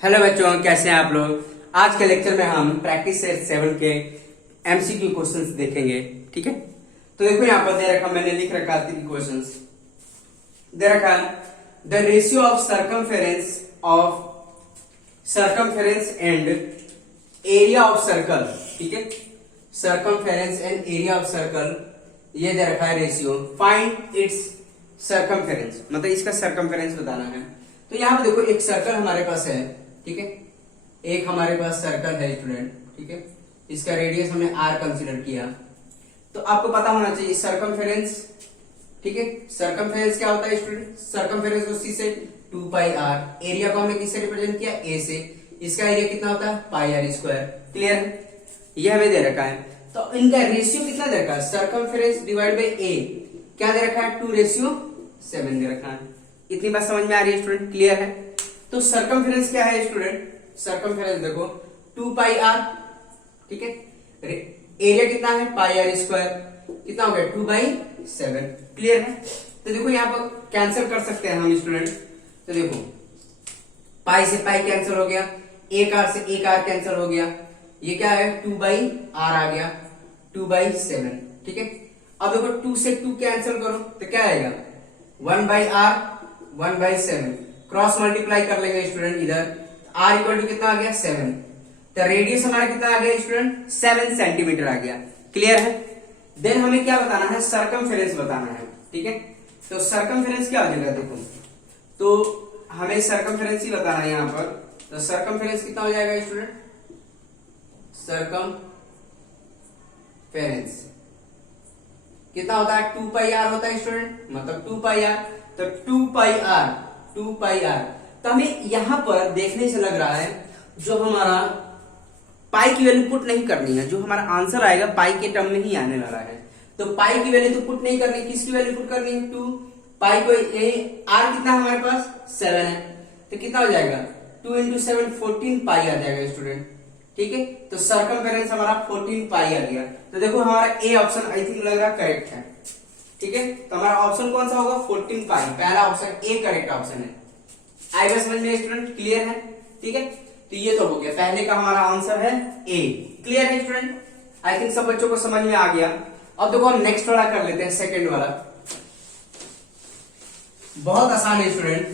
Hello बच्चों, कैसे हैं आप लोग। आज के लेक्चर में हम प्रैक्टिस सेट 7 के एमसीक्यू क्वेश्चंस देखेंगे। ठीक है, तो देखो यहाँ पर दे रखा, मैंने लिख रखा 3 क्वेश्चंस दे रखा। The ratio of circumference and area of circle. ठीक है, circumference and area of circle ये दे रखा है रेशियो। फाइंड इट्स सर्कमफेरेंस, मतलब इसका सर्कमफेरेंस बताना है। तो यहाँ पे देखो एक सर्कल हमारे पास है। ठीक है, एक हमारे पास सर्कल है स्टूडेंट। ठीक है, इसका रेडियस हमने r कंसीडर किया। तो आपको पता होना चाहिए सर्कमफेरेंस। ठीक है, सर्कमफेरेंस क्या होता है स्टूडेंट? सर्कमफेरेंस को c से 2 पाई r, एरिया को हमने किससे रिप्रेजेंट किया? a से। इसका एरिया कितना होता है? पाई r स्क्वायर। क्लियर है, ये हमें दे रखा है। तो इनका रेशियो कितना दे रखा है? सर्कमफेरेंस डिवाइड बाई a क्या दे रखा है? 2:7 दे रखा है। इतनी बात समझ में आ रही है स्टूडेंट? क्लियर है। तो सर्कमफेरेंस क्या है स्टूडेंट? सर्कमफेरेंस देखो 2 पाई r। ठीक है, एरिया कितना है? पाई r स्क्वायर। कितना हो गया? 2/7। क्लियर है। तो देखो यहाँ पर कैंसिल कर सकते हैं हम स्टूडेंट। तो देखो पाई से पाई कैंसिल हो गया, एक r से एक r कैंसिल हो गया। ये क्या है? 2/r आ गया, 2/7। ठीक है, अब देखो 2 से 2 कैंसिल करो तो क्या आएगा? 1/r 1/7। क्रॉस मल्टीप्लाई कर लेंगे स्टूडेंट इधर। r इक्वल टू कितना आ गया? 7। तो रेडियस हमारा कितना आ गया स्टूडेंट? 7 सेंटीमीटर आ गया। क्लियर है। देन हमें क्या बताना है? सर्कमफेरेंस बताना है। ठीक है, तो सर्कमफेरेंस क्या हो जाएगा? देखो तो हमें सर्कमफेरेंस ही बताना है यहाँ पर। तो सर्कमफेरेंस कितना हो जाएगा स्टूडेंट? सर्कमफेरेंस कितना होता है? 2 पाई r होता है स्टूडेंट, मतलब 2 पाई r। तो 2 पाई r। तो हमें यहां पर देखने से लग रहा है जो हमारा पाई की वैल्यू पुट नहीं करनी है, जो हमारा आंसर आएगा पाई के टर्म में ही आने वाला है। तो पाई की वैल्यू तो पुट नहीं करनी, किसकी वैल्यू पुट करनी है? 2 पाई को। r कितना हमारे पास? 7 है। तो कितना हो जाएगा? 2 × 7 14 पाई आ जाएगा स्टूडेंट। ठीक है, तो सर्कमफेरेंस हमारा 14 पाई आ गया। तो देखो हमारा ए ऑप्शन आई थिंक लग रहा करेक्ट है। ठीक है, तो हमारा ऑप्शन कौन सा होगा? 14 पाई। पहला ऑप्शन ए करेक्ट ऑप्शन है। आएगा समझ में स्टूडेंट? क्लियर है। ठीक है, तो ये तो हो गया, पहले का हमारा आंसर है ए। क्लियर है स्टूडेंट? आई थिंक सब बच्चों को समझ में आ गया। अब देखो हम नेक्स्ट वाला कर लेते हैं, सेकंड वाला। बहुत आसान है स्टूडेंट।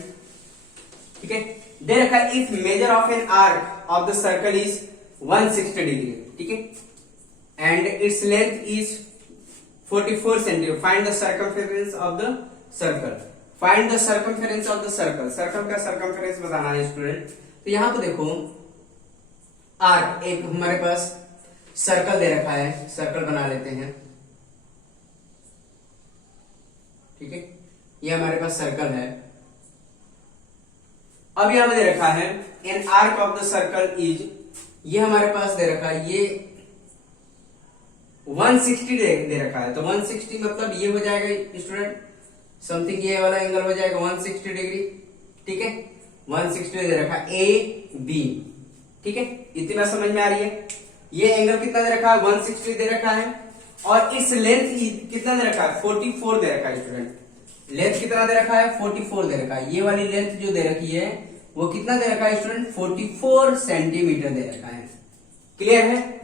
ठीक है, दे रखा है if measure of an arc of the circle is 160 degree. ठीक है, and its length is 44 centimetre. Find the circumference of the circle. Find the circumference of the circle. Circle का सर्कमफेरेंस बताना है स्टूडेंट। तो यहां तो देखो आर्क, एक हमारे पास सर्कल दे रखा है, सर्कल बना लेते हैं। ठीक है, ये हमारे पास सर्कल है। अब यहां पे दे रखा है an arc of the circle is, ये हमारे पास दे रखा है ये 160 दे रखा है। तो 160 मतलब ये हो जाएगा स्टूडेंट समथिंग, ये वाला एंगल हो जाएगा 160 डिग्री। ठीक है, 160 दे रखा है ए बी। ठीक है, इतनी बात समझ में आ रही है। ये एंगल कितना दे रखा है? 160 दे रखा है। और इस लेंथ कितना दे रखा है? 44 दे रखा है स्टूडेंट। लेंथ कितना दे रखा है? 44 दे रखा है। ये वाली लेंथ जो दे रखी है वो कितना दे रखा है स्टूडेंट? 44 सेंटीमीटर दे रखा है। क्लियर है।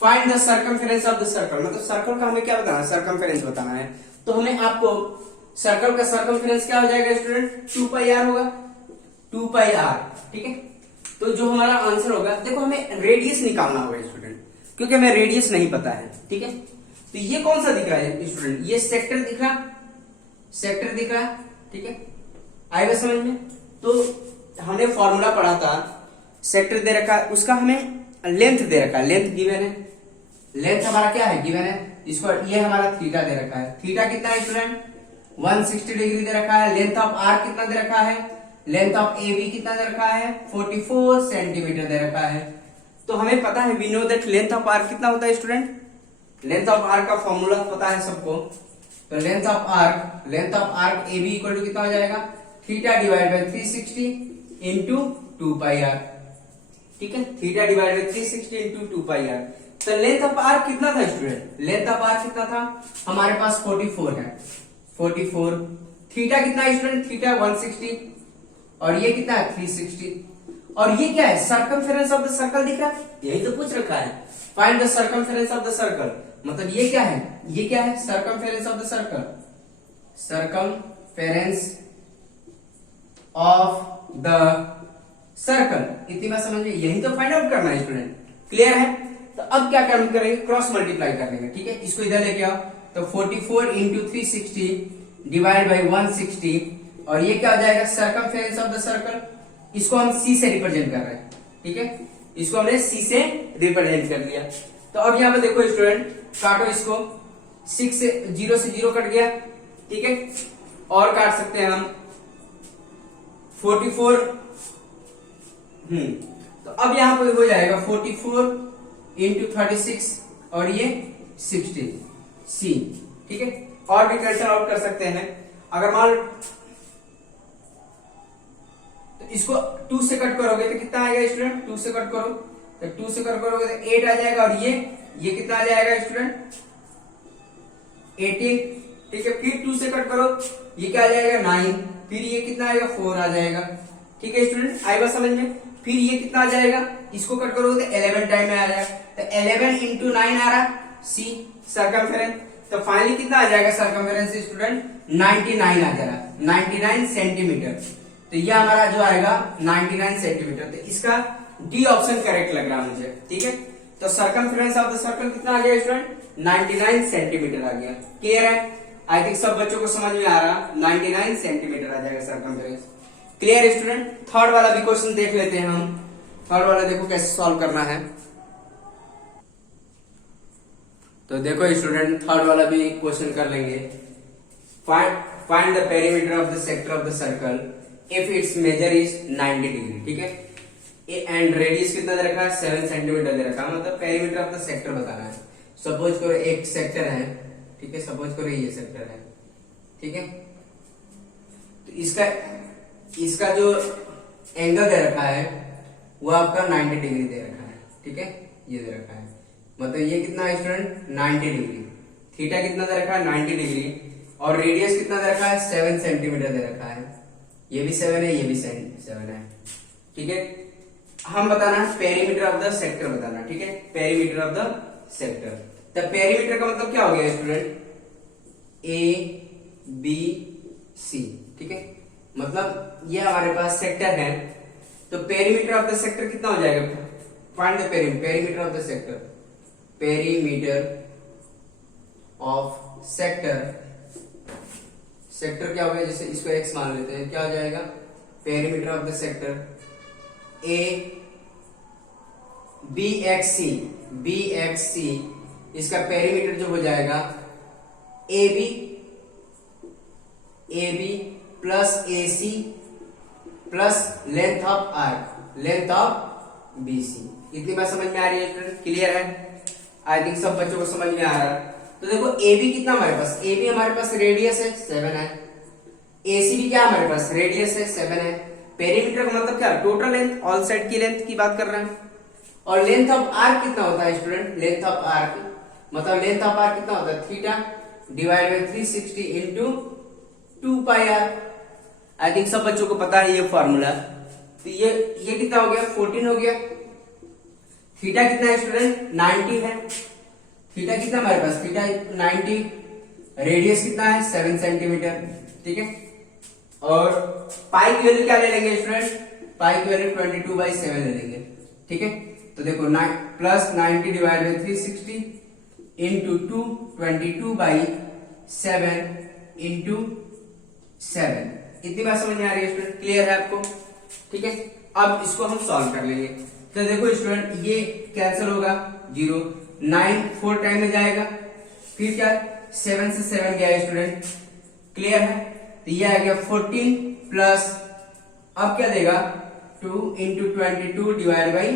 Find the circumference of the circle, मतलब सर्कल का हमें क्या बताना है? सर्कमफेरेंस बताना है। तो हमें आपको सर्कल का सर्कमफेरेंस क्या हो जाएगा स्टूडेंट? 2 पाई r होगा, 2 पाई r। ठीक है, तो जो हमारा आंसर होगा, देखो हमें रेडियस निकालना होगा स्टूडेंट, क्योंकि हमें रेडियस नहीं पता है। ठीक है, तो ये कौन सा दिख रहा है स्टूडेंट? ये सेक्टर दिख रहा, सेक्टर दिख रहा है। ठीक है, आएगा समझ में? तो हमने फॉर्मूला पढ़ा था, सेक्टर दे रखा है, उसका हमें लेंथ दे रखा है, लेंथ गिवन है। लेंथ हमारा क्या है? गिवन है। इसको ये हमारा थीटा दे रखा है। थीटा कितना है स्टूडेंट? 160 डिग्री दे रखा है। लेंथ ऑफ आर्क कितना दे रखा है? लेंथ ऑफ ए बी कितना दे रखा है? 44 सेंटीमीटर दे रखा है। तो हमें पता है, we know that length of arc कितना होता है स्टूडेंट? लेंथ ऑफ आर्क का फॉर्मूला पता है सबको। तो length of arc A B equal to कितना हो जाएगा? Theta divide by 360 into 2 pi R. ठीक है, theta divide by 360 into 2 pi R. तो लेंथ ऑफ आर्क कितना था स्टूडेंट? लेंथ ऑफ आर्क कितना था हमारे पास? 44 है। 44 थीटा कितना है स्टूडेंट? थीटा 160 और ये कितना है? 360। और ये क्या है, सर्कमफेरेंस ऑफ द सर्कल दिख रहा है, यही तो पूछ रखा है, find the circumference of the circle. मतलब ये क्या है, ये क्या है, circumference of the circle, circumference of the circle. इतनी बात समझ में, यही तो फाइंड आउट करना है स्टूडेंट, क्लियर है। तो अब क्या काम करेंगे, क्रॉस मल्टीप्लाई कर लेंगे, ठीक है। इसको इधर लेके आओ, तो 44 इंटू 360 डिवाइड बाई 160, और ये क्या हो जाएगा, सर्कमफेरेंस ऑफ द सर्कल। इसको हम सी से रिप्रेजेंट कर रहे हैं, ठीक है, इसको हमने सी से रिप्रेजेंट कर लिया। तो अब यहाँ पे देखो स्टूडेंट, काटो इसको, 6 से 0 से 0 कट गया, ठीक है, और काट सकते हैं हम 44, तो अब यहां पर हो जाएगा 44 इंटू 36 और ये 16 सी, ठीक है। और भी कैंसिल आउट कर सकते हैं, अगर मान तो इसको 2 से कट करोगे तो कितना आएगा स्टूडेंट, 2 से कट करो तो 2 से कट करोगे तो 8 आ जाएगा, और ये कितना आ जाएगा स्टूडेंट 18, ठीक है। फिर 2 से कट करो, ये क्या आ जाएगा 9, फिर ये कितना आएगा 4 आ जाएगा, ठीक है स्टूडेंट, आएगा समझ में। फिर ये कितना आ जाएगा, इसको कट करोगे तो 11 टाइम में आ जाएगा, तो 11 इंटू 9 आ रहा सी सर्कमफेरेंस। तो फाइनली कितना आ जाएगा सर्कमफेरेंस स्टूडेंट, 99 आ जाएगा, 99 सेंटीमीटर। तो ये हमारा जो आएगा 99 सेंटीमीटर। तो इसका डी ऑप्शन करेक्ट लग रहा है मुझे, ठीक है। तो सर्कमफेरेंस ऑफ द सर्कल कितना आ गया स्टूडेंट, 99 सेंटीमीटर आ गया, क्लियर है। आई थिंक सब बच्चों को समझ में आ रहा, 99 सेंटीमीटर आ जाएगा सर्कमफेरेंस, क्लियर स्टूडेंट। थर्ड वाला भी क्वेश्चन देख लेते हैं हम, थर्ड वाला देखो कैसे सॉल्व करना है। तो देखो स्टूडेंट, थर्ड वाला भी क्वेश्चन कर लेंगे। Find the perimeter of the sector of the circle if its measure is 90 degree, ठीक है, एंड रेडियस कितना दे रखा है 7 सेंटीमीटर दे रखा है, मतलब पेरीमीटर ऑफ द सेक्टर बताना है। सपोज करो एक सेक्टर है, ठीक है, सपोज करो ये सेक्टर है, ठीक है। तो इसका जो एंगल दे रखा है वो आपका 90 डिग्री दे रखा है, ठीक है, ये दे रखा है, मतलब ये कितना है स्टूडेंट 90 डिग्री, थीटा कितना दे रखा है 90 डिग्री, और रेडियस कितना दे रखा है 7 सेंटीमीटर दे रखा है, ये भी 7 है, ये भी 7 है, ठीक है। हम बताना पेरीमीटर ऑफ द सेक्टर बताना, ठीक है, पेरीमीटर ऑफ द सेक्टर। तो पेरीमीटर का मतलब क्या हो गया स्टूडेंट, ए बी सी, ठीक है, मतलब ये हमारे पास सेक्टर है, तो पेरीमीटर ऑफ द सेक्टर कितना हो जाएगा, find the perimeter of the sector, perimeter of sector, sector क्या हो गया, जैसे इसको एक्स मान लेते हैं, क्या हो जाएगा perimeter of the sector A B X C, इसका पेरीमीटर जो हो जाएगा A B plus A C plus length of arc, length of B C. इतनी बात समझ में आ रही है स्टूडेंट, क्लियर है। आई थिंक सब बच्चों को समझ में आ रहा है। तो देखो ए बी कितना हमारे पास, ए बी हमारे पास रेडियस है 7 है, ए सी भी क्या हमारे पास रेडियस है 7 है। पेरीमीटर का मतलब क्या, टोटल लेंथ, ऑल साइड की लेंथ की बात कर रहे हैं। और लेंथ ऑफ आर्क कितना होता है स्टूडेंट, लेंथ ऑफ आर्क मतलब लेंथ ऑफ आर्क कितना होता है, theta divide by 360 into 2 pi R. I think सब बच्चों को पता है ये फॉर्मूला। तो ये कितना हो गया 14 हो गया। थीटा कितना है स्टूडेंट 90 है, थीटा कितना हमारे पास, थीटा 90, रेडियस कितना है 7 सेंटीमीटर, ठीक है। और पाई की वैल्यू क्या ले लेंगे स्टूडेंट, पाई की वैल्यू 22/7 ले लेंगे, ठीक है। तो देखो plus 90 divide by 360 into 2 22/7 into 7। इतनी बात समझ में आ रही है स्टूडेंट, क्लियर है आपको, ठीक है। अब इसको हम सॉल्व कर लेंगे। तो देखो स्टूडेंट ये कैंसिल होगा 0, 9 4 टाइम में जाएगा, फिर क्या 7 से 7 गया स्टूडेंट, क्लियर है। तो ये आ गया 14 प्लस अब क्या देगा 2 इंटू 22 डिवाइड बाई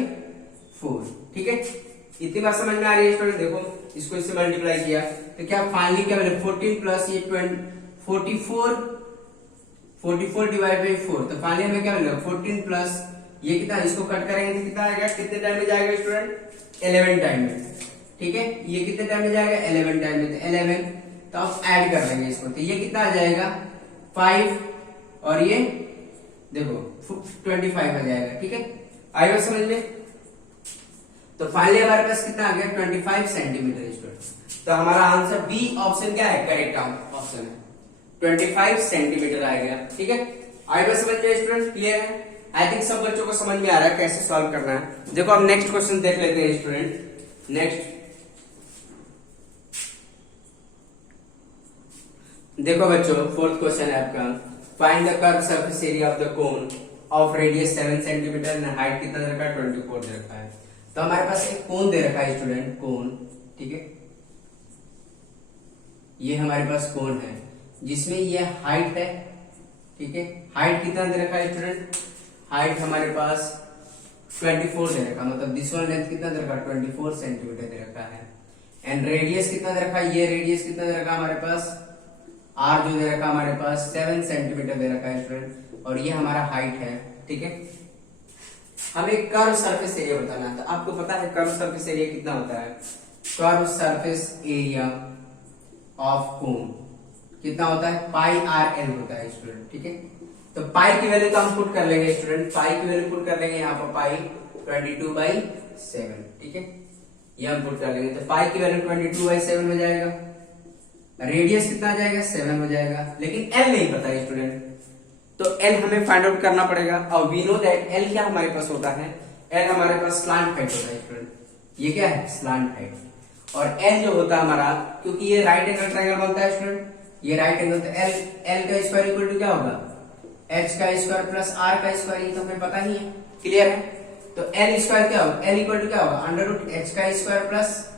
4, ठीक है। इतनी बात समझ में आ रही है स्टूडेंट। देखो इसको इससे मल्टीप्लाई किया तो क्या फाइनली क्या मिला 14 प्लस ये 44 डिवाइड बाई 4, तो फाइनली हमें क्या मिलेगा 14 प्लस ये कितना, इसको कट करेंगे तो कितना आएगा, कितने टाइम में जाएगा स्टूडेंट 11 टाइम में, ठीक है। ये कितने टाइम में जाएगा 11 टाइम में, तो 11 तो आप ऐड कर लेंगे इसको, तो ये कितना आ जाएगा 5 और ये देखो 25 आ जाएगा, ठीक है। आई बात समझ में? तो फाइनली हमारे पास कितना आ गया 25 सेंटीमीटर स्टूडेंट। तो हमारा आंसर बी ऑप्शन क्या है, करेक्ट ऑप्शन है, 25 सेंटीमीटर आ गया। ठीक है, आई बात समझ में स्टूडेंट, क्लियर है? आई थिंक सब बच्चों को समझ में आ रहा है कैसे सॉल्व करना है। देखो हम नेक्स्ट क्वेश्चन देख लेते हैं स्टूडेंट। नेक्स्ट देखो बच्चों, फोर्थ क्वेश्चन है आपका, find the curve surface area of the cone of radius 7 centimetre and height कितना दे रखा है, 24 दे रखा है। तो हमारे पास एक कोन दे रखा है स्टूडेंट, कोन, ठीक है, ये हमारे पास कोन है जिसमें ये हाइट है, ठीक है, हाइट कितना दे रखा है स्टूडेंट, हाइट हमारे पास 24 दे रखा, मतलब दिस वन लेंथ कितना दे रखा, 24 सेंटीमीटर दे रखा है। एंड रेडियस कितना दे रखा है, ये रेडियस कितना दे रखा हमारे पास, आर जो दे रखा हमारे पास 7 सेंटीमीटर दे रखा है स्टूडेंट, और ये हमारा हाइट है। ठीक है, हमें कर्व सरफेस एरिया बताना है। तो आपको पता है कर्व सरफेस एरिया कितना होता है, curve surface area of cone कितना होता है, पाई आर एल होता है स्टूडेंट। ठीक है, तो पाई की वैल्यू तो हम पुट कर लेंगे स्टूडेंट, पाई की वैल्यू पुट कर लेंगे यहाँ पर पाई 22/7। ठीक है, ये हम पुट कर लेंगे, तो पाई की वैल्यू 22/7 हो जाएगा। रेडियस कितना आ जाएगा, 7 हो जाएगा, लेकिन एल नहीं पता है स्टूडेंट, तो एल हमें फाइंड आउट करना पड़ेगा। और वी नो दैट एल क्या हमारे पास होता है, एल हमारे पास स्लांट हाइट होता है स्टूडेंट, ये क्या है, स्लांट हाइट। और एल जो होता है हमारा, क्योंकि ये राइट एंगल ट्रायंगल बनता है स्टूडेंट, ये राइट एंगल, तो एल का स्क्वायर इक्वल टू क्या होगा, एच का स्क्वायर प्लस आर का स्क्वायर, ये तो हमें पता ही है, क्लियर है। तो एल स्क्वायर क्या होगा, एल इक्वल टू क्या होगा, अंडर रूट एच का स्क्वायर प्लस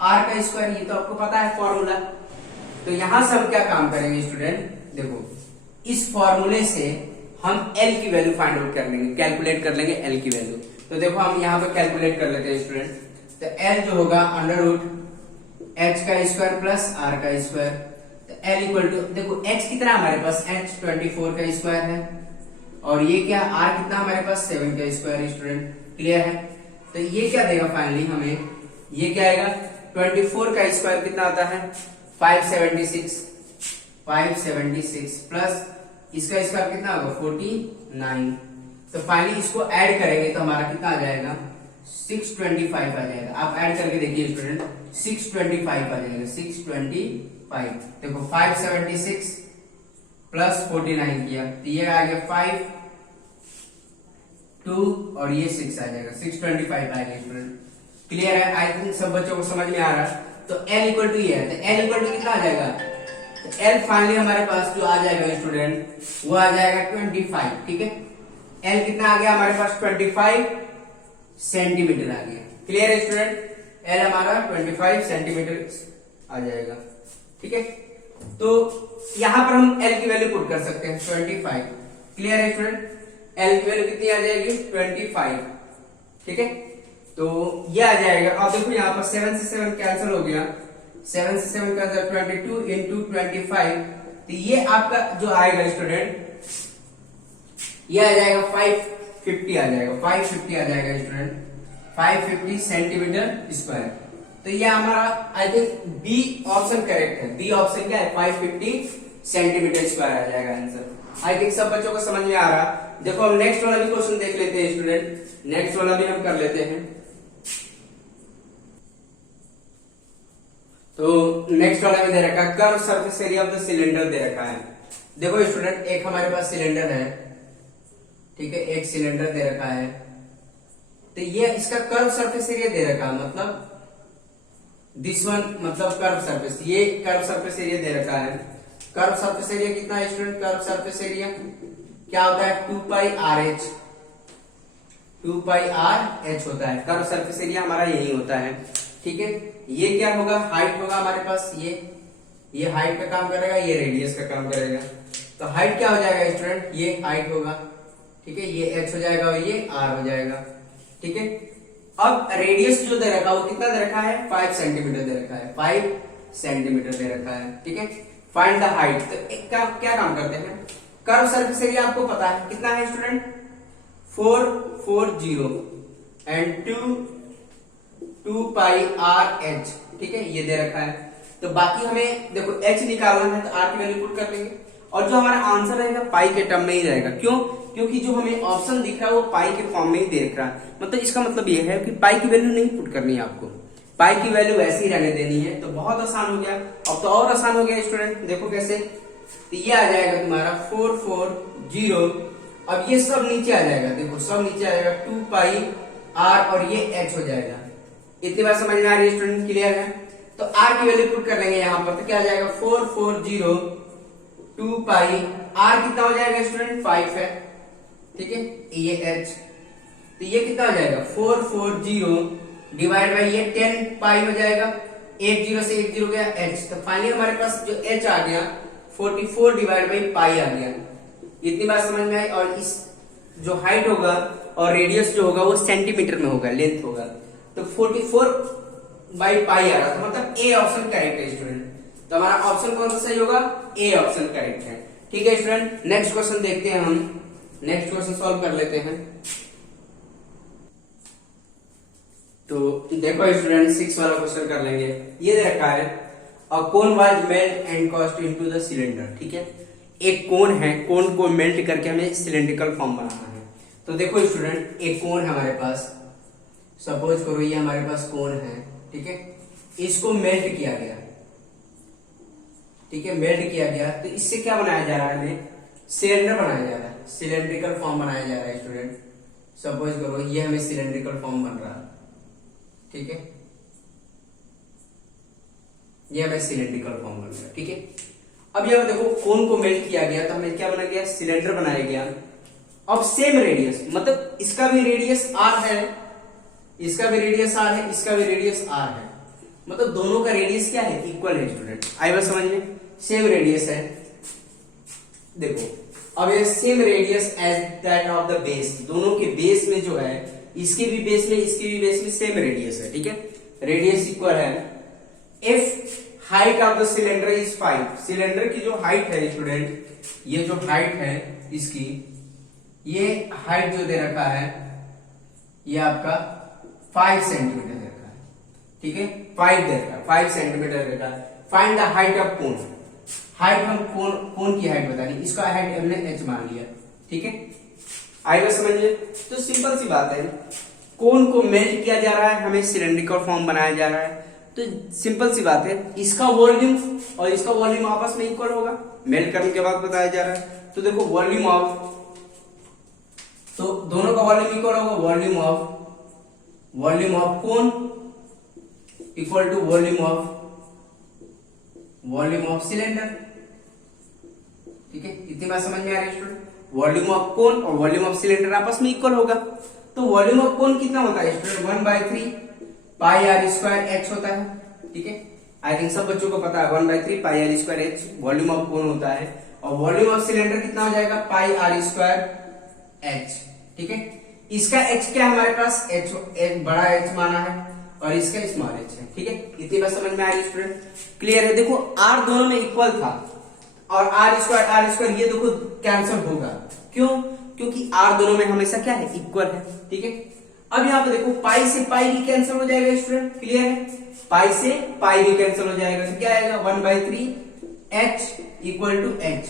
आर का स्क्वायर, ये तो आपको पता है फॉर्मूला। तो यहां से हम क्या काम करेंगे स्टूडेंट, देखो इस फॉर्मूले से हम एल की वैल्यू फाइंड आउट कर लेंगे, कैलकुलेट कर लेंगे एल की वैल्यू। तो देखो हम यहाँ पे कैलकुलेट कर लेते हैं स्टूडेंट, तो एल जो होगा अंडर रूट एच का स्क्वायर प्लस आर का स्क्वायर, तो एल इक्वल टू, देखो एच कितना हमारे पास, एच 24 का स्क्वायर है, और ये क्या आर कितना हमारे पास 7 का स्क्वायर स्टूडेंट, क्लियर है। तो ये क्या देगा फाइनली हमें, ये क्या आएगा 24 का स्क्वायर कितना आता है 576 प्लस इसका स्क्वायर कितना होगा 49। तो फाइनली इसको ऐड करेंगे तो हमारा कितना आ जाएगा 625 आ जाएगा। आप ऐड करके देखिए स्टूडेंट, 625 आ जाएगा, 625। देखो 576 प्लस 49 किया तो ये आ गया 5 2 और ये 6 आ जाएगा, 625 आ गया स्टूडेंट, क्लियर है। आई थिंक सब बच्चों को समझ में आ रहा है। तो L इक्वल टू ये है, तो L इक्वल टू कितना आ जाएगा, तो L फाइनली हमारे पास जो आ जाएगा स्टूडेंट वो आ जाएगा 25। ठीक है, L कितना आ गया हमारे पास 25 सेंटीमीटर आ गया, क्लियर है स्टूडेंट। L हमारा 25 सेंटीमीटर आ जाएगा। ठीक है, तो यहां पर हम L की वैल्यू पुट कर सकते हैं 25, क्लियर है स्टूडेंट। L की वैल्यू कितनी आ जाएगी 25। ठीक है, तो ये आ जाएगा। अब देखो यहाँ पर 7 से 7 कैंसिल हो गया, 7 से 7 कैंसिल, 22 इंटू 25, तो ये आपका जो आएगा स्टूडेंट ये आ जाएगा 550 आ जाएगा, 550 आ जाएगा स्टूडेंट, 550 सेंटीमीटर स्क्वायर। तो ये हमारा I think B option correct है, बी ऑप्शन क्या है 550 सेंटीमीटर स्क्वायर आ जाएगा आंसर। आई थिंक सब बच्चों को समझ में आ रहा। देखो हम नेक्स्ट वाला भी क्वेश्चन देख लेते हैं स्टूडेंट, नेक्स्ट वाला भी हम कर लेते हैं। तो नेक्स्ट वाला में दे रखा है curve surface area of the cylinder दे रखा है। देखो स्टूडेंट एक हमारे पास सिलेंडर है, ठीक है, एक सिलेंडर दे रखा है, तो ये इसका कर्व सरफेस एरिया दे रखा है, मतलब दिस वन, मतलब कर्व सरफेस, ये कर्व सरफेस एरिया दे रखा है। कर्व सरफेस एरिया कितना है स्टूडेंट, कर्व सरफेस एरिया क्या होता है 2πRh, 2πRh होता है कर्व सरफेस एरिया हमारा, यही होता है। ठीक है, ये क्या होगा, हाइट होगा हमारे पास, ये हाइट का काम करेगा, ये रेडियस का काम करेगा। तो हाइट क्या हो जाएगा स्टूडेंट, ये हाइट होगा, ठीक है, ये h हो जाएगा और ये r हो जाएगा। ठीक है, अब रेडियस जो दे रखा है वो कितना दे रखा है 5 सेंटीमीटर दे रखा है, 5 सेंटीमीटर दे रखा है। ठीक है, फाइंड द हाइट। तो एक क्या काम करते हैं, कर्व सरफेस एरिया आपको पता है कितना है स्टूडेंट 440 एंड 2πRh, ठीक है, ये दे रखा है। तो बाकी हमें देखो h निकालना है, तो r की वैल्यू पुट कर लेंगे, और जो हमारा आंसर रहेगा पाई के टर्म में ही रहेगा। क्यों, क्योंकि जो हमें ऑप्शन दिख रहा है वो पाई के फॉर्म में ही देख रहा है, मतलब इसका मतलब ये है कि पाई की वैल्यू नहीं पुट करनी है आपको, पाई की वैल्यू वैसे ही रहने देनी है। तो बहुत आसान हो गया। अब तो और आसान हो गया स्टूडेंट, देखो कैसे। तो ये आ जाएगा तुम्हारा 440। अब ये सब नीचे आ जाएगा, देखो सब नीचे आ जाएगा 2 पाई आर और ये एच हो जाएगा। इतनी बार समझ में आ रही है स्टूडेंट, क्लियर है? तो आर की वैल्यू पुट कर लेंगे यहाँ पर, तो क्या आ जाएगा 440 2 पाई आर कितना हो जाएगा स्टूडेंट 5 है, ठीक है, ये एच। तो ये कितना हो जाएगा 440 डिवाइड बाई ये 10 पाई हो जाएगा, 10 से 10 गया एच। तो फाइनली हमारे पास जो एच आ गया 44 डिवाइड बाई पाई आ गया। इतनी बात समझ में आई। और इस जो हाइट होगा और रेडियस जो होगा वो सेंटीमीटर में होगा, लेंथ होगा। तो 44 बाई पाई आ रहा था, मतलब ए ऑप्शन करेक्ट है स्टूडेंट। तो हमारा ऑप्शन कौन सा सही होगा? ए ऑप्शन करेक्ट है। ठीक है स्टूडेंट, नेक्स्ट क्वेश्चन देखते हैं हम, नेक्स्ट क्वेश्चन सॉल्व कर लेते हैं। तो देखो स्टूडेंट 6 वाला क्वेश्चन कर लेंगे। ये दे रखा है a cone was melt and cast into the cylinder. ठीक है, एक कोन है, कोन को मेल्ट करके हमें सिलेंड्रिकल फॉर्म बनाना है। तो देखो स्टूडेंट, एक कोन है हमारे पास, सपोज करो ये हमारे पास कोन है, ठीक है, इसको मेल्ट किया गया, ठीक है, मेल्ट किया गया। तो इससे क्या बनाया जा रहा है? हमें सिलेंडर बनाया जा रहा है, सिलेंड्रिकल फॉर्म बनाया जा रहा है स्टूडेंट। सपोज करो ये हमें सिलेंड्रिकल फॉर्म बन रहा है, ठीक है, ये हमें सिलेंड्रिकल फॉर्म बन रहा है, ठीक है। अब यह देखो कोन को मेल्ट किया गया तो हमें क्या बना गया? सिलेंडर बनाया गया। अब सेम रेडियस, मतलब इसका भी रेडियस आर है, इसका भी रेडियस आर है, इसका भी रेडियस आर है, मतलब दोनों का रेडियस क्या है? इक्वल है स्टूडेंट। आई बात समझ में? सेम रेडियस है। देखो अब ये same radius as that of the base, दोनों के बेस में जो है, इसके भी बेस में इसके भी बेस में सेम रेडियस है, ठीक है, रेडियस इक्वल है। If height of the cylinder is 5, cylinder की जो हाइट है स्टूडेंट, ये जो हाइट है इसकी, ये हाइट जो दे रखा है ये आपका 5 सेंटीमीटर दे रखा है, ठीक है, 5 दे रखा है, 5 सेंटीमीटर दे रखा है। Find the height of cone, height हम कोन की हाइट बता दी, इसका हाइट हमने h मान लिया, ठीक है। आएगा समझिए? तो सिंपल सी बात है, कोन को मेल्ट किया जा रहा है, हमें सिलेंड्रिकल फॉर्म बनाया जा रहा है। तो सिंपल सी बात है, इसका वॉल्यूम और इसका वॉल्यूम आपस में इक्वल होगा, मेल्ट करने के बाद बताया जा रहा है। तो देखो वॉल्यूम ऑफ, तो दोनों का वॉल्यूम इक्वल होगा, volume of cone equal to volume of cylinder, ठीक है। इतनी बात समझ में आ रही है स्टूडेंट? वॉल्यूम ऑफ कोन और वॉल्यूम ऑफ सिलेंडर आपस में इक्वल होगा। तो वॉल्यूम ऑफ कोन कितना होता है student? 1/3 pi R square H होता है, ठीक है। आई थिंक सब बच्चों को पता है 1/3 pi R square H volume of cone होता है। और वॉल्यूम ऑफ सिलेंडर कितना हो जाएगा? पाई आर स्क्वायर एच, ठीक है। इसका एच क्या है हमारे पास? एच बड़ा एच माना है और इसका स्मॉल एच है, ठीक है। इतनी बात समझ में आ रही है स्टूडेंट? क्लियर है? देखो आर दोनों में इक्वल था और आर स्क्वायर ये देखो कैंसिल होगा, क्यों? क्योंकि आर दोनों में हमेशा क्या है? इक्वल है, ठीक है। अब यहाँ पे देखो पाई से पाई भी कैंसिल हो जाएगा स्टूडेंट, क्लियर है? पाई से पाई भी कैंसिल हो जाएगा, तो क्या आएगा? 1/3 h equal to H.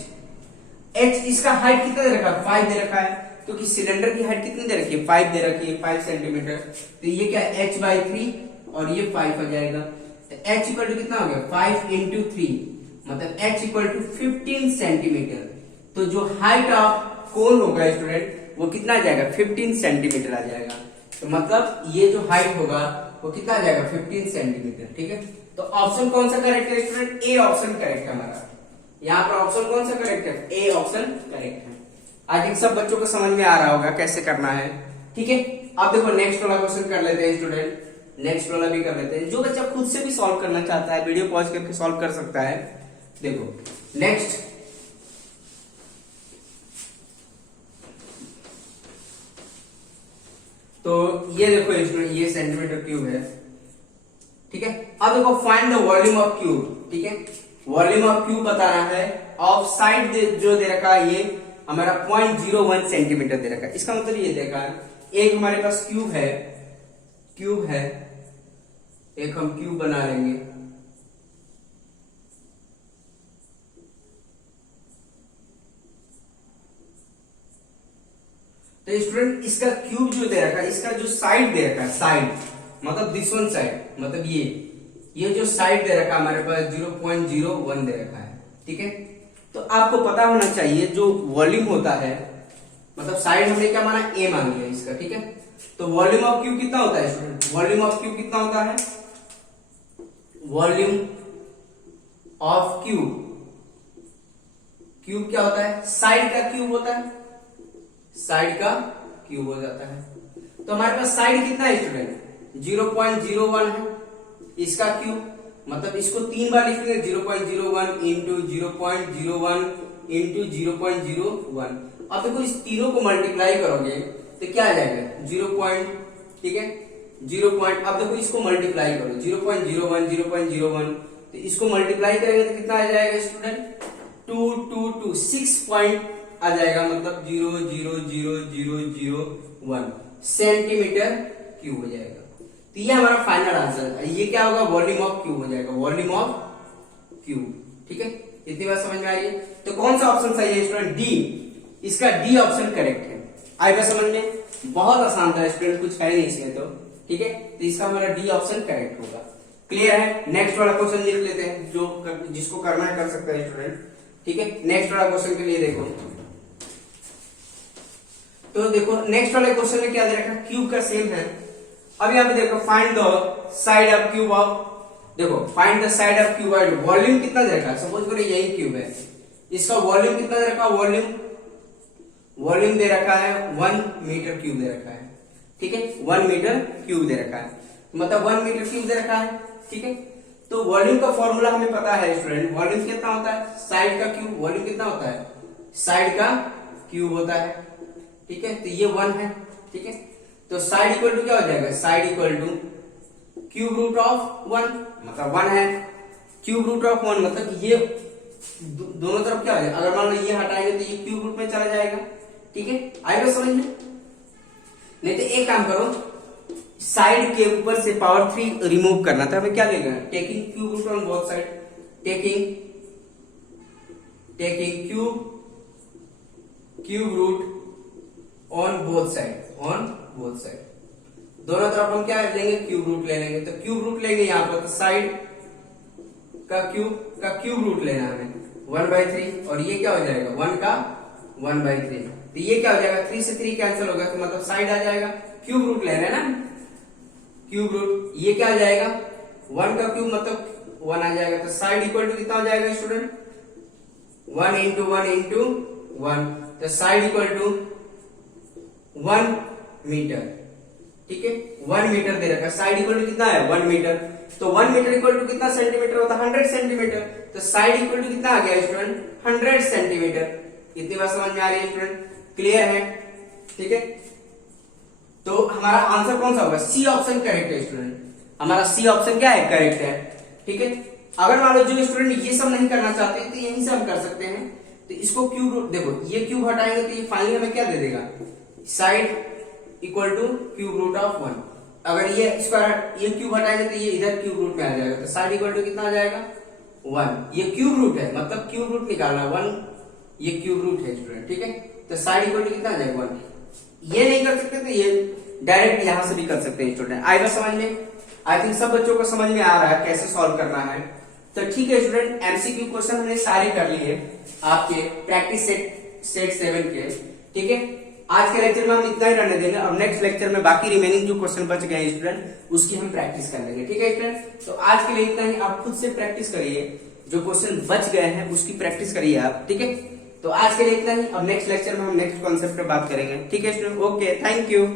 H इसका हाइट कितना दे रखा है? 5 दे रखा है, क्योंकि सिलेंडर की हाइट कितनी दे रखी है? 5 दे रखी है, 5 सेंटीमीटर। तो ये क्या है? h/3 और ये 5 हो जाएगा। तो h इक्वल टू कितना हो गया? 5 इंटू 3, मतलब h इक्वल टू 15 सेंटीमीटर। तो जो हाइट ऑफ कोन होगा स्टूडेंट वो कितना आ जाएगा? 15 सेंटीमीटर आ जाएगा। तो मतलब ये जो हाइट होगा वो कितना आ जाएगा? 15 सेंटीमीटर, ठीक है। तो ऑप्शन कौन सा करेक्ट है स्टूडेंट? ए ऑप्शन करेक्ट है हमारा। यहाँ पर ऑप्शन कौन सा करेक्ट है? ए ऑप्शन करेक्ट है। आई थिंक सब बच्चों को समझ में आ रहा होगा कैसे करना है, ठीक है। अब देखो नेक्स्ट वाला क्वेश्चन कर लेते हैं स्टूडेंट, नेक्स्ट वाला भी कर लेते हैं। जो बच्चा खुद से भी सॉल्व करना चाहता है वीडियो पॉज करके सॉल्व कर सकता है। देखो नेक्स्ट, तो ये देखो स्टूडेंट, ये सेंटीमीटर क्यूब है, ठीक है। अब देखो find the volume of cube, ठीक है। वॉल्यूम ऑफ क्यूब बता रहा है, ऑफ साइड जो दे रखा है ये हमारा 0.01 सेंटीमीटर दे रखा है। इसका मतलब ये देखा है, एक हमारे पास क्यूब है, एक हम क्यूब बना लेंगे, तो स्टूडेंट इसका क्यूब जो दे रखा है, इसका जो साइड दे रखा है, साइड मतलब दिस वन साइड, मतलब ये जो साइड दे रखा है हमारे पास 0.01 दे रखा है, ठीक है। तो आपको पता होना चाहिए जो वॉल्यूम होता है, मतलब साइड हमने क्या माना, ए मान लिया इसका, ठीक है। तो वॉल्यूम ऑफ क्यूब कितना होता है स्टूडेंट, वॉल्यूम ऑफ क्यूब कितना होता है, वॉल्यूम ऑफ क्यूब, क्यूब क्या होता है, साइड का क्यूब होता है, साइड का क्यूब हो जाता है। तो हमारे पास साइड कितना है स्टूडेंट, 0.01 है, इसका क्यूब मतलब इसको 3 बार लिखेंगे, 0.01 इंटू 0.01 इंटू 0.01। अब देखो इस तीनों को मल्टीप्लाई करोगे तो क्या आ जाएगा, 0. ठीक है, 0. अब देखो इसको मल्टीप्लाई करो, 0.01 0.01, तो इसको मल्टीप्लाई करेंगे तो कितना आ जाएगा स्टूडेंट, 2 6 पॉइंट आ जाएगा, मतलब 0.00001 सेंटीमीटर क्यूब हो जाएगा। तो ये हमारा फाइनल आंसर है। ये क्या होगा, वॉल्यूम ऑफ क्यूब हो जाएगा, वॉल्यूम ऑफ क्यूब। ठीक है, इतनी बात समझ में आ रही है। तो कौन सा ऑप्शन सही है स्टूडेंट, डी, इसका डी ऑप्शन करेक्ट है। आएगा समझ में, बहुत आसान था स्टूडेंट, कुछ है नहीं इसमें तो। ठीक है, तो इसका हमारा डी ऑप्शन करेक्ट होगा। क्लियर है। नेक्स्ट वाला क्वेश्चन लिख लेते हैं, जो जिसको करना है कर सकता है स्टूडेंट। ठीक है, नेक्स्ट वाला क्वेश्चन के लिए देखो, तो देखो नेक्स्ट वाले क्वेश्चन में क्या दे रखा है, क्यूब का सेम है। अब यहाँ पे देखो, find the side of cube of, देखो find the side of cube, volume कितना दे रखा है, सपोज करो यही क्यूब है, इसका वॉल्यूम कितना दे रखा है, वॉल्यूम दे रखा है 1 मीटर क्यूब दे रखा है। ठीक है, 1 मीटर क्यूब दे रखा है, मतलब 1 मीटर क्यूब दे रखा है। ठीक है, तो वॉल्यूम का फॉर्मूला हमें पता है स्टूडेंट, वॉल्यूम कितना होता है, साइड का क्यूब, वॉल्यूम कितना होता है, साइड का क्यूब होता है। ठीक है, तो ये 1 है। ठीक है, तो साइड इक्वल टू क्या हो जाएगा, side equal to cube root of 1, मतलब 1 है, क्यूब रूट ऑफ 1 मतलब ये दोनों तरफ क्या हो जाएगा, अगर मान लो ये हटाएंगे तो ये क्यूब रूट में चला जाएगा। ठीक है, आएगा समझ में। नहीं तो एक काम करो, साइड के ऊपर से पावर 3 रिमूव करना था, हमें क्या लेगा, taking cube root on both side, taking cube root on both side, दोनों तरफ हम क्या लेंगे, क्यूब रूट ले लेंगे। तो क्यूब रूट लेंगे यहाँ पर, तो साइड का क्यूब रूट लेना हमें 1/3, और ये क्या हो जाएगा, 1 का 1/3, तो ये क्या हो जाएगा, 3 से 3 कैंसिल होगा, तो मतलब साइड आ जाएगा, क्यूब रूट ले रहे हैं ना, क्यूब रूट, ये क्या आ जाएगा, 1 का क्यूब मतलब 1 आ जाएगा, तो साइड इक्वल टू कितना हो जाएगा स्टूडेंट, 1 इंटू 1 इंटू 1, तो साइड इक्वल टू 1 मीटर। ठीक है, 1 मीटर दे रखा है, साइड इक्वल टू कितना है, 1 मीटर, तो 1 मीटर इक्वल टू कितना सेंटीमीटर होता है, 100 सेंटीमीटर, तो साइड इक्वल टू कितना आ गया स्टूडेंट, 100 सेंटीमीटर। इतनी बात समझ में आ रही है स्टूडेंट, क्लियर है। ठीक है, तो हमारा आंसर कौन सा होगा, सी ऑप्शन करेक्ट है स्टूडेंट, हमारा सी ऑप्शन क्या है, करेक्ट है। ठीक है, अगर मान लो जो स्टूडेंट ये सब नहीं करना चाहते तो यहीं से हम कर सकते हैं। तो इसको क्यूब रूट, देखो ये क्यूब हटाएंगे तो ये फाइनली हमें क्या दे देगा, side equal to cube root of 1। अगर ये ये क्यूब हटाएंगे तो ये इधर क्यूब रूट में आ जाएगा, तो साइड इक्वल टू कितना आ जाएगा, 1। ये क्यूब रूट है, मतलब क्यूब रूट निकालना 1, ये क्यूब रूट है स्टूडेंट। ठीक है, तो साइड इक्वल टू कितना आ जाएगा, 1। ये नहीं कर सकते तो ये डायरेक्ट यहां से भी कर सकते हैं स्टूडेंट। आएगा समझ में, आई थिंक सब बच्चों को समझ में आ रहा है कैसे सॉल्व करना है। तो ठीक है स्टूडेंट, एमसीक्यू क्वेश्चन हमने सारे कर लिए आपके प्रैक्टिस सेट 7 के। ठीक है, आज के लेक्चर में हम इतना ही रहने देंगे, और नेक्स्ट लेक्चर में बाकी रिमेनिंग जो क्वेश्चन बच गए हैं स्टूडेंट, उसकी हम प्रैक्टिस कर लेंगे। ठीक है स्टूडेंट, तो आज के लिए इतना ही, आप खुद से प्रैक्टिस करिए, जो क्वेश्चन बच गए हैं उसकी प्रैक्टिस करिए आप। ठीक है, तो आज के लिए इतना ही, अब नेक्स्ट लेक्चर में हम नेक्स्ट कॉन्सेप्ट पे बात करेंगे। ठीक है स्टूडेंट, ओके, थैंक यू।